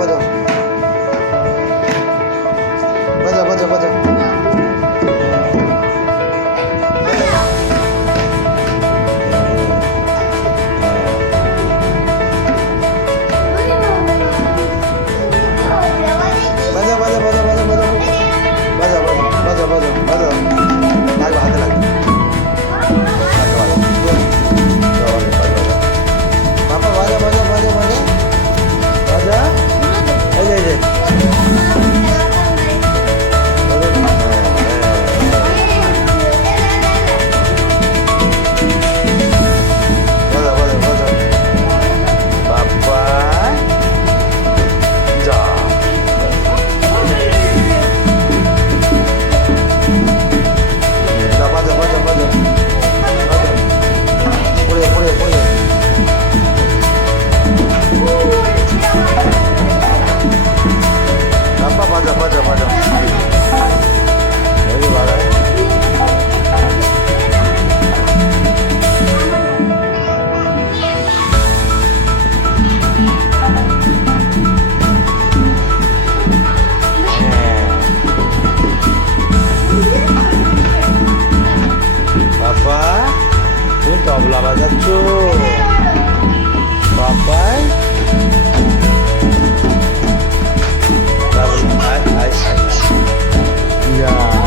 বাজাও বাজাও বাজাও বাজাও বাজাও বাজাও বাজাও বাজাও বাজাও বাজাও বাজাও বাজাও বাজাও বাজাও লাগবে হাতে লাগবে বাবা বাজা বাজা বাজা বাজা বাজা এই যে এই যে বাজা বাজা বাজা বাবা যা বাজা বাজা বাজা পড়ে পড়ে পড়ে apa baca baca baca ini baca Papa ini tabla baca cu Papa ya